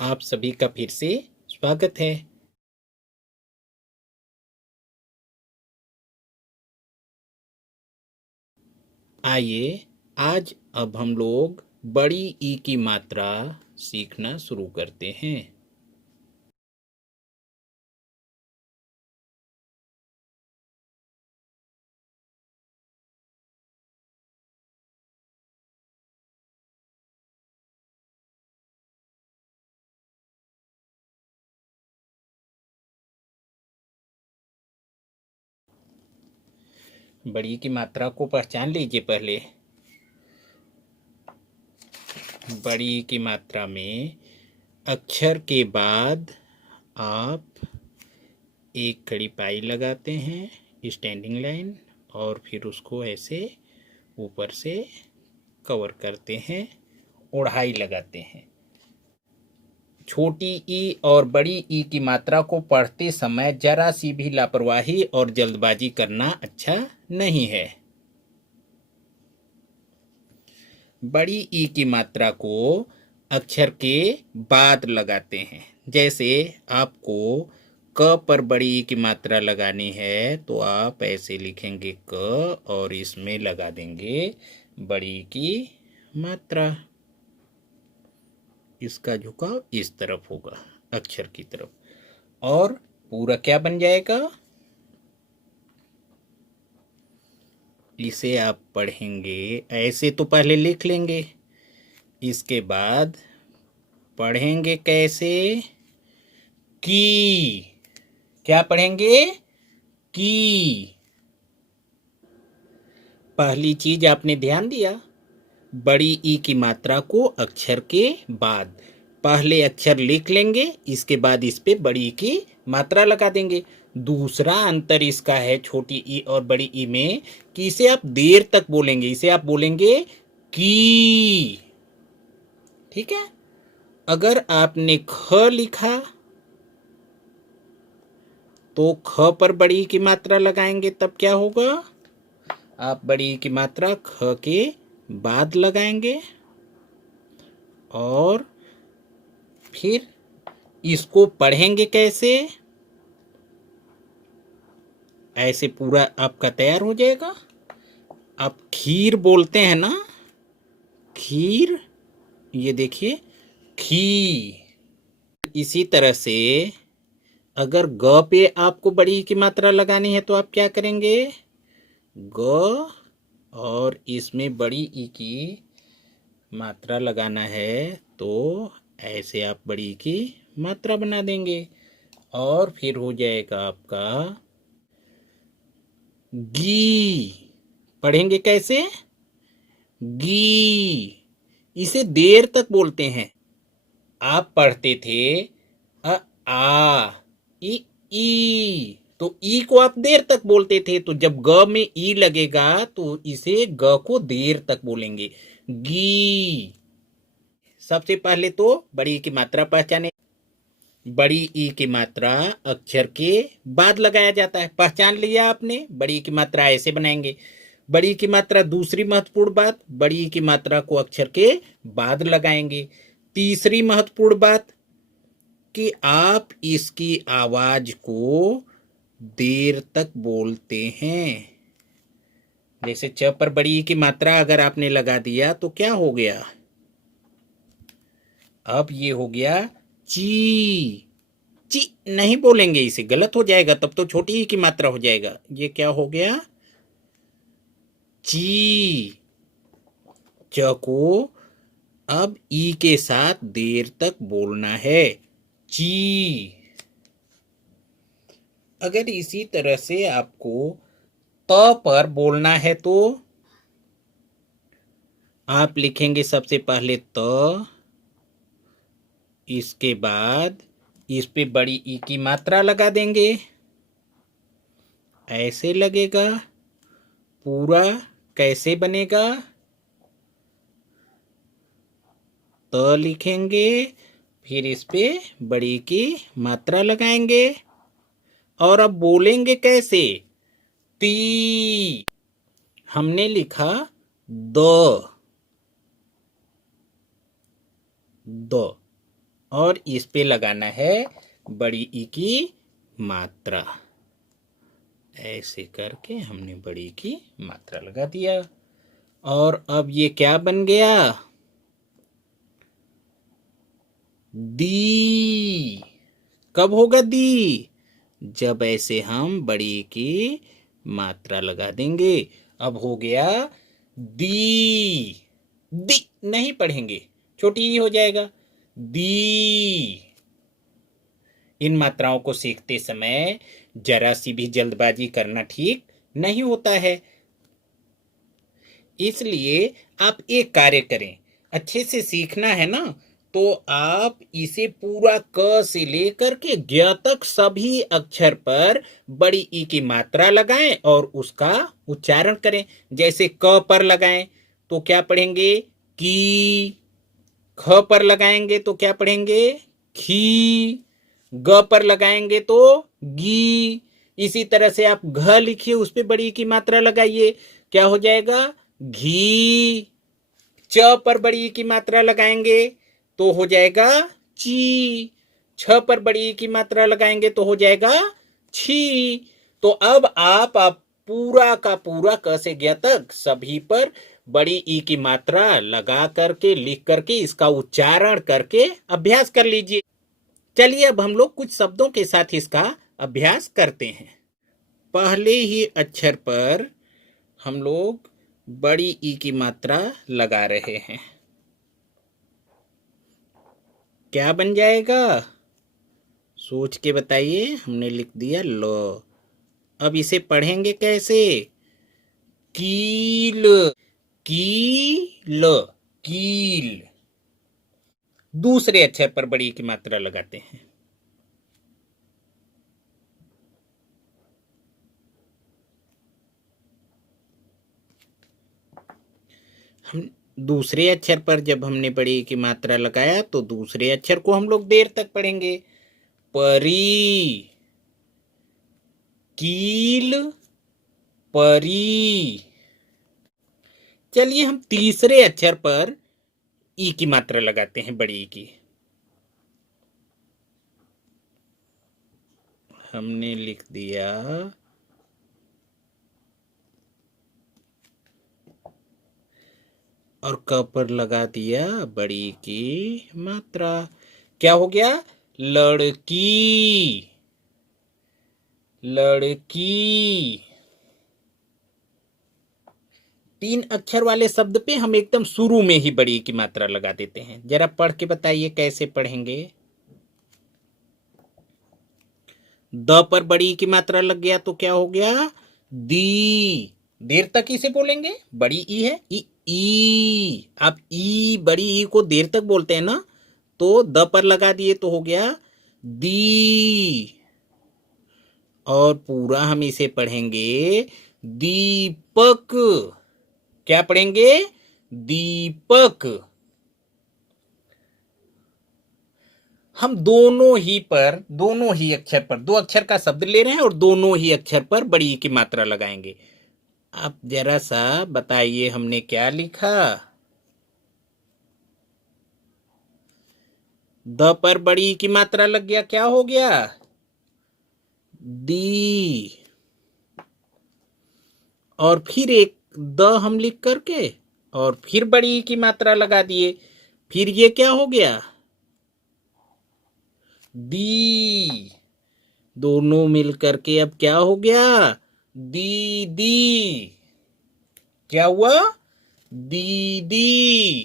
आप सभी का फिर से स्वागत है। आइए आज अब हम लोग बड़ी ई की मात्रा सीखना शुरू करते हैं। बड़ी की मात्रा को पहचान लीजिए। पहले बड़ी की मात्रा में अक्षर के बाद आप एक खड़ी पाई लगाते हैं, स्टैंडिंग लाइन, और फिर उसको ऐसे ऊपर से कवर करते हैं, ओढ़ाई लगाते हैं। छोटी ई और बड़ी ई की मात्रा को पढ़ते समय जरा सी भी लापरवाही और जल्दबाजी करना अच्छा नहीं है। बड़ी ई की मात्रा को अक्षर के बाद लगाते हैं। जैसे आपको क पर बड़ी ई की मात्रा लगानी है तो आप ऐसे लिखेंगे क और इसमें लगा देंगे बड़ी की मात्रा। इसका झुकाव इस तरफ होगा, अक्षर की तरफ, और पूरा क्या बन जाएगा। इसे आप पढ़ेंगे ऐसे तो पहले लिख लेंगे, इसके बाद पढ़ेंगे कैसे की। क्या पढ़ेंगे? की। पहली चीज आपने ध्यान दिया, बड़ी ई की मात्रा को अक्षर के बाद पहले अक्षर लिख लेंगे, इसके बाद इस पे बड़ी ई की मात्रा लगा देंगे। दूसरा अंतर इसका है छोटी ई और बड़ी ई में कि इसे आप देर तक बोलेंगे, इसे आप बोलेंगे की। ठीक है। अगर आपने ख लिखा तो ख पर बड़ी ई की मात्रा लगाएंगे, तब क्या होगा? आप बड़ी ई की मात्रा ख के बाद लगाएंगे और फिर इसको पढ़ेंगे कैसे। ऐसे पूरा आपका तैयार हो जाएगा। आप खीर बोलते हैं ना, खीर, ये देखिए खी। इसी तरह से अगर ग पे आपको बड़ी की मात्रा लगानी है तो आप क्या करेंगे? ग और इसमें बड़ी ई की मात्रा लगाना है तो ऐसे आप बड़ी की मात्रा बना देंगे और फिर हो जाएगा आपका गी। पढ़ेंगे कैसे? गी। इसे देर तक बोलते हैं। आप पढ़ते थे आ ई ई, तो ई को आप देर तक बोलते थे, तो जब ग में ई लगेगा तो इसे ग को देर तक बोलेंगे, गी। सबसे पहले तो बड़ी ई की मात्रा पहचाने। बड़ी ई की मात्रा अक्षर के बाद लगाया जाता है। पहचान लिया आपने? बड़ी ई की मात्रा ऐसे बनाएंगे। बड़ी ई की मात्रा, दूसरी महत्वपूर्ण बात, बड़ी ई की मात्रा को अक्षर के बाद लगाएंगे। तीसरी महत्वपूर्ण बात कि आप इसकी आवाज को देर तक बोलते हैं। जैसे च पर बड़ी ई की मात्रा अगर आपने लगा दिया तो क्या हो गया? अब ये हो गया ची। ची नहीं बोलेंगे, इसे गलत हो जाएगा, तब तो छोटी ही की मात्रा हो जाएगा। ये क्या हो गया? ची। च को अब ई के साथ देर तक बोलना है, ची। अगर इसी तरह से आपको त पर बोलना है तो आप लिखेंगे सबसे पहले त, इसके बाद इस पे बड़ी ई की मात्रा लगा देंगे, ऐसे लगेगा। पूरा कैसे बनेगा? त लिखेंगे, फिर इस पे बड़ी की मात्रा लगाएंगे और अब बोलेंगे कैसे? ती। हमने लिखा द, द, और इस पे लगाना है बड़ी ई की मात्रा। ऐसे करके हमने बड़ी की मात्रा लगा दिया। और अब ये क्या बन गया? दी। कब होगा दी? जब ऐसे हम बड़ी की मात्रा लगा देंगे। अब हो गया दी। दी नहीं पढ़ेंगे, छोटी ई हो जाएगा दी। इन मात्राओं को सीखते समय जरा सी भी जल्दबाजी करना ठीक नहीं होता है। इसलिए आप एक कार्य करें, अच्छे से सीखना है ना, तो आप इसे पूरा क से लेकर के ज्ञ तक सभी अक्षर पर बड़ी ई की मात्रा लगाएं और उसका उच्चारण करें। जैसे क पर लगाएं तो क्या पढ़ेंगे? की। ख पर लगाएंगे तो क्या पढ़ेंगे? खी। ग पर लगाएंगे तो गी। इसी तरह से आप घ लिखिए, उस पे बड़ी की मात्रा लगाइए, क्या हो जाएगा? घी। च पर बड़ी की मात्रा लगाएंगे तो हो जाएगा ची। छ पर बड़ी की मात्रा लगाएंगे तो हो जाएगा छी। तो अब आप पूरा का पूरा क से ज्ञ तक सभी पर बड़ी ई की मात्रा लगा करके लिख करके इसका उच्चारण करके अभ्यास कर लीजिए। चलिए अब हम लोग कुछ शब्दों के साथ इसका अभ्यास करते हैं। पहले ही अक्षर पर हम लोग बड़ी ई की मात्रा लगा रहे हैं। क्या बन जाएगा? सोच के बताइए। हमने लिख दिया लो। अब इसे पढ़ेंगे कैसे? कील। कील। कील। दूसरे अक्षर पर बड़ी की मात्रा लगाते हैं। हम दूसरे अक्षर पर जब हमने बड़ी की मात्रा लगाया तो दूसरे अक्षर को हम लोग देर तक पढ़ेंगे। परी। कील। परी। चलिए हम तीसरे अक्षर पर ई की मात्रा लगाते हैं, बड़ी ई की। हमने लिख दिया और क पर लगा दिया बड़ी की मात्रा। क्या हो गया? लड़की। लड़की। तीन अक्षर वाले शब्द पे हम एकदम शुरू में ही बड़ी की मात्रा लगा देते हैं। जरा पढ़ के बताइए कैसे पढ़ेंगे। द पर बड़ी की मात्रा लग गया तो क्या हो गया? दी। देर तक इसे बोलेंगे, बड़ी ई है ई। आप ई बड़ी ई को देर तक बोलते हैं ना, तो द पर लगा दिए तो हो गया दी। और पूरा हम इसे पढ़ेंगे दीपक। क्या पढ़ेंगे? दीपक। हम दोनों ही अक्षर पर, दो अक्षर का शब्द ले रहे हैं और दोनों ही अक्षर पर बड़ी की मात्रा लगाएंगे। आप जरा सा बताइए हमने क्या लिखा? द पर बड़ी की मात्रा लग गया, क्या हो गया? दी। और फिर एक द हम लिख करके और फिर बड़ी की मात्रा लगा दिए, फिर ये क्या हो गया? दी। दोनों मिलकर के अब क्या हो गया? दीदी। क्या हुआ? दीदी।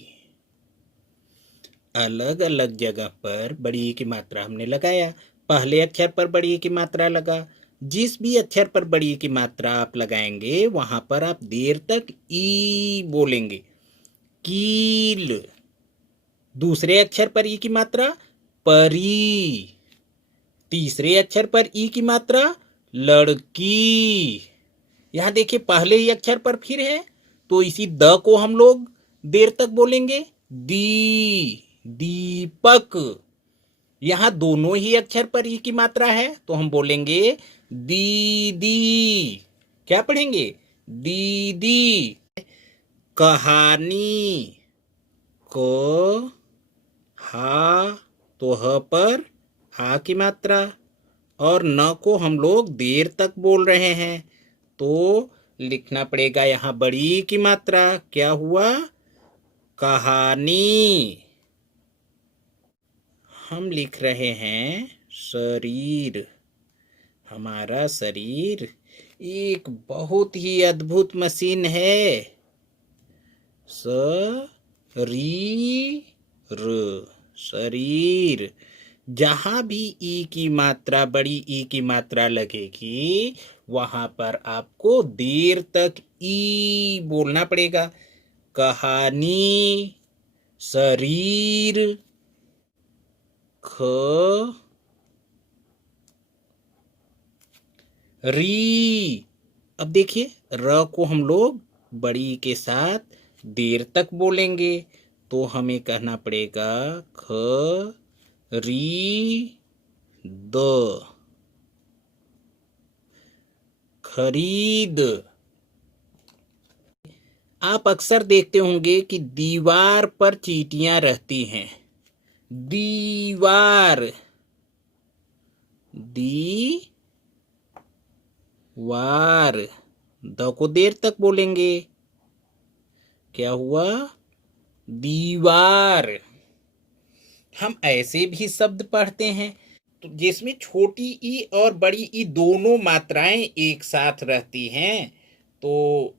अलग अलग जगह पर बड़ी की मात्रा हमने लगाया। पहले अक्षर पर बड़ी की मात्रा लगा। जिस भी अक्षर पर बड़ी की मात्रा आप लगाएंगे वहां पर आप देर तक ई बोलेंगे। कील। दूसरे अक्षर पर ई की मात्रा परी। तीसरे अक्षर पर ई की मात्रा लड़की। यहां देखिए पहले ही अक्षर पर फिर है तो इसी द को हम लोग देर तक बोलेंगे दी। दीपक। यहां दोनों ही अक्षर पर ई की मात्रा है तो हम बोलेंगे दीदी। क्या पढ़ेंगे? दीदी। कहानी। क हा तो ह पर आ की मात्रा, और न को हम लोग देर तक बोल रहे हैं तो लिखना पड़ेगा यहाँ बड़ी की मात्रा। क्या हुआ? कहानी। हम लिख रहे हैं शरीर। हमारा शरीर एक बहुत ही अद्भुत मशीन है। शरीर, शरीर। जहां भी ई की मात्रा, बड़ी ई की मात्रा लगेगी वहां पर आपको देर तक ई बोलना पड़ेगा। कहानी, शरीर, ख री। अब देखिए र को हम लोग बड़ी के साथ देर तक बोलेंगे तो हमें कहना पड़ेगा ख री द, खरीद। आप अक्सर देखते होंगे कि दीवार पर चींटियां रहती हैं। दीवार, दी वार। द को देर तक बोलेंगे। क्या हुआ? दीवार। हम ऐसे भी शब्द पढ़ते हैं तो जिसमें छोटी ई और बड़ी ई दोनों मात्राएं एक साथ रहती हैं, तो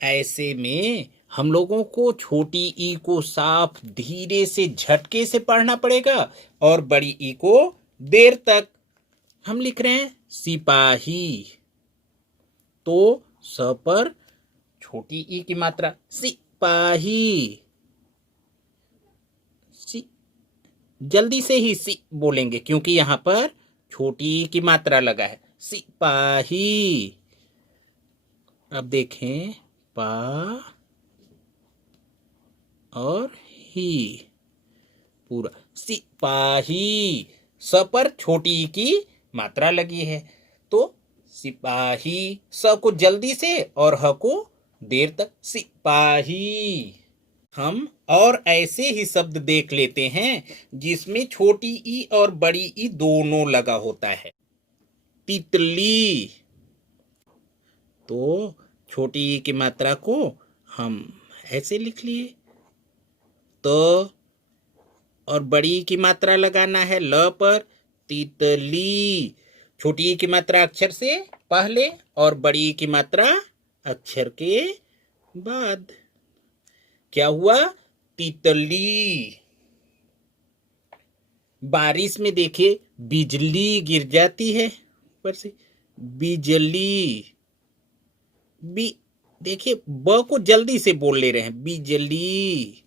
ऐसे में हम लोगों को छोटी ई को साफ धीरे से झटके से पढ़ना पड़ेगा और बड़ी ई को देर तक। हम लिख रहे हैं सिपाही, तो स पर छोटी ई की मात्रा सिपाही। सी, जल्दी से ही सी बोलेंगे क्योंकि यहां पर छोटी ई की मात्रा लगा है। सिपाही। अब देखें पा और ही, पूरा सिपाही। स पर छोटी ई की मात्रा लगी है तो सिपाही। स को जल्दी से और ह को देर तक सिपाही। हम और ऐसे ही शब्द देख लेते हैं जिसमें छोटी ई और बड़ी ई दोनों लगा होता है। तितली, तो छोटी ई की मात्रा को हम ऐसे लिख लिए, तो और बड़ी की मात्रा लगाना है ल पर, तितली। छोटी ई की मात्रा अक्षर से पहले और बड़ी की मात्रा अक्षर के बाद। क्या हुआ? तितली। बारिश में देखिए बिजली गिर जाती है ऊपर से, बिजली। बी, देखिए ब को जल्दी से बोल ले रहे हैं बिजली,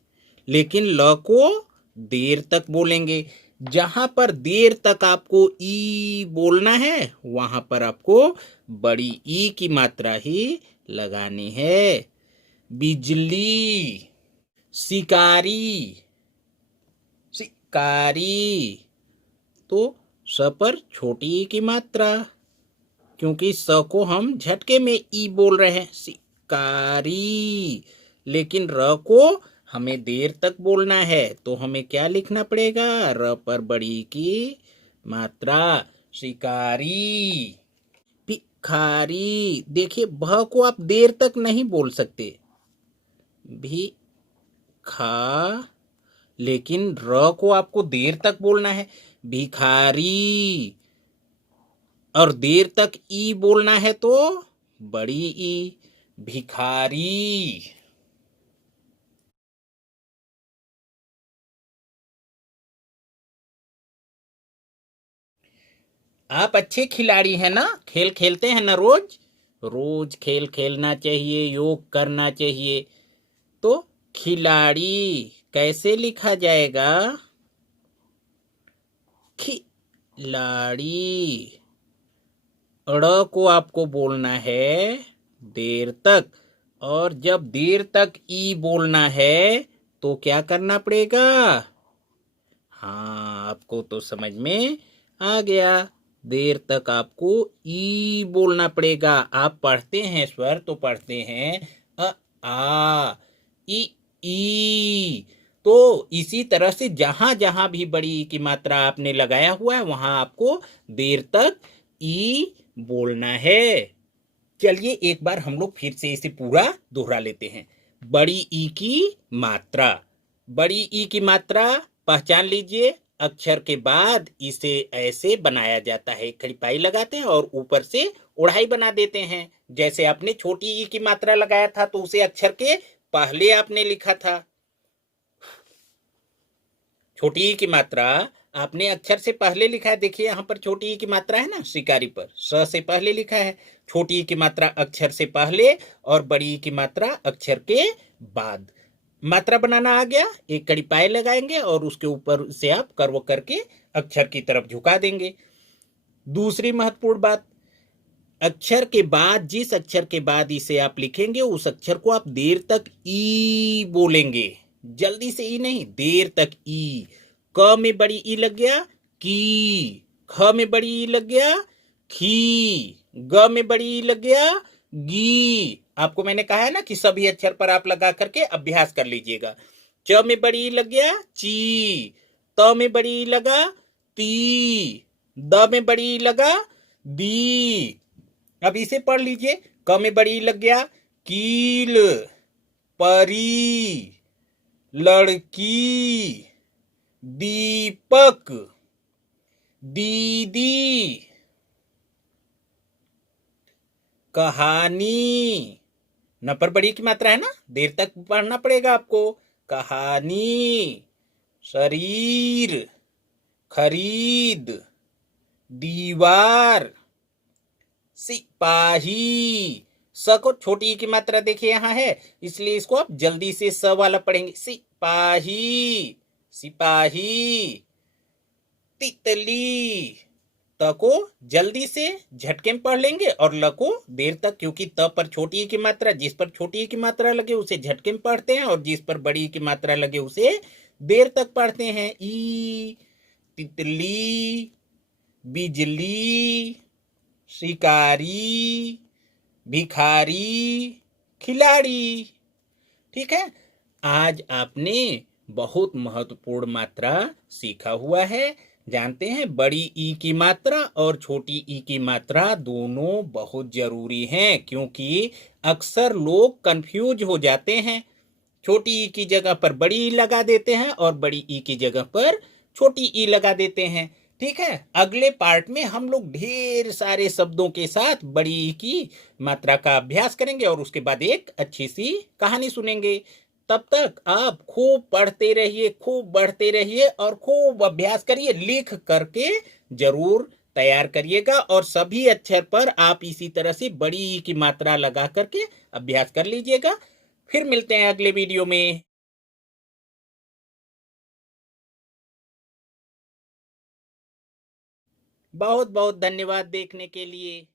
लेकिन ल को देर तक बोलेंगे। जहां पर देर तक आपको ई बोलना है वहां पर आपको बड़ी ई की मात्रा ही लगानी है। बिजली। शिकारी, शिकारी। तो स पर छोटी ई की मात्रा, क्योंकि स को हम झटके में ई बोल रहे हैं शिकारी, लेकिन र को हमें देर तक बोलना है तो हमें क्या लिखना पड़ेगा? र पर बड़ी की मात्रा, शिकारी। भिखारी। देखिए भ को आप देर तक नहीं बोल सकते, भी खा, लेकिन र को आपको देर तक बोलना है भिखारी, और देर तक ई बोलना है तो बड़ी ई, भिखारी। आप अच्छे खिलाड़ी हैं ना? खेल खेलते हैं ना? रोज रोज खेल खेलना चाहिए, योग करना चाहिए। तो खिलाड़ी कैसे लिखा जाएगा? खिलाड़ी। ड़ को आपको बोलना है देर तक, और जब देर तक ई बोलना है तो क्या करना पड़ेगा? हाँ, आपको तो समझ में आ गया। देर तक आपको ई बोलना पड़ेगा। आप पढ़ते हैं स्वर तो पढ़ते हैं अ आ, ई, ई। तो इसी तरह से जहां जहां भी बड़ी ई की मात्रा आपने लगाया हुआ है वहां आपको देर तक ई बोलना है। चलिए एक बार हम लोग फिर से इसे पूरा दोहरा लेते हैं। बड़ी ई की मात्रा, बड़ी ई की मात्रा पहचान लीजिए। अक्षर के बाद इसे ऐसे बनाया जाता है, खड़िपाई लगाते हैं और ऊपर से उड़ाई बना देते हैं। जैसे आपने छोटी ई की मात्रा लगाया था तो उसे अक्षर के पहले आपने लिखा था। छोटी ई की मात्रा आपने अक्षर से पहले लिखा है। देखिए यहाँ पर छोटी ई की मात्रा है ना, शिकारी पर स से पहले लिखा है। छोटी ई की मात्रा अक्षर से पहले और बड़ी ई की मात्रा अक्षर के बाद। मात्रा बनाना आ गया, एक कड़ी पाए लगाएंगे और उसके ऊपर से आप कर्व करके अक्षर की तरफ झुका देंगे। दूसरी महत्वपूर्ण बात, अक्षर के बाद जिस अक्षर के बाद इसे आप लिखेंगे उस अक्षर को आप देर तक ई बोलेंगे। जल्दी से ई नहीं, देर तक ई। क में बड़ी ई लग गया की, ख में बड़ी ई लग गया खी, ग में बड़ी ई लग गया गी। आपको मैंने कहा है ना कि सभी अक्षर पर आप लगा करके अभ्यास कर लीजिएगा। च में बड़ी ई लग गया ची, त में बड़ी ई लगा ती, द में बड़ी ई लगा दी। अब इसे पढ़ लीजिए। क में बड़ी ई लग गया कील, परी, लड़की, दीपक, दीदी, कहानी। न पर बड़ी की मात्रा है ना, देर तक पढ़ना पड़ेगा आपको। कहानी, शरीर, खरीद, दीवार, सिपाही। स को छोटी ई की मात्रा देखिए यहाँ है, इसलिए इसको आप जल्दी से स वाला पढ़ेंगे। सिपाही, सिपाही। तितली, त को जल्दी से झटके में पढ़ लेंगे और ल को देर तक, क्योंकि त पर छोटी ई की मात्रा, जिस पर छोटी ई की मात्रा लगे उसे झटके में पढ़ते हैं और जिस पर बड़ी ई की मात्रा लगे उसे देर तक पढ़ते हैं। ई, तितली, बिजली, शिकारी, भिखारी, खिलाड़ी। ठीक है, आज आपने बहुत महत्वपूर्ण मात्रा सीखा हुआ है। जानते हैं बड़ी ई की मात्रा और छोटी ई की मात्रा दोनों बहुत जरूरी हैं, क्योंकि अक्सर लोग कंफ्यूज हो जाते हैं। छोटी ई की जगह पर बड़ी ई लगा देते हैं और बड़ी ई की जगह पर छोटी ई लगा देते हैं। ठीक है, अगले पार्ट में हम लोग ढेर सारे शब्दों के साथ बड़ी ई की मात्रा का अभ्यास करेंगे और उसके बाद एक अच्छी सी कहानी सुनेंगे। तब तक आप खूब पढ़ते रहिए, खूब बढ़ते रहिए और खूब अभ्यास करिए। लिख करके जरूर तैयार करिएगा और सभी अक्षर पर आप इसी तरह से बड़ी ई की मात्रा लगा करके अभ्यास कर लीजिएगा। फिर मिलते हैं अगले वीडियो में। बहुत बहुत धन्यवाद देखने के लिए।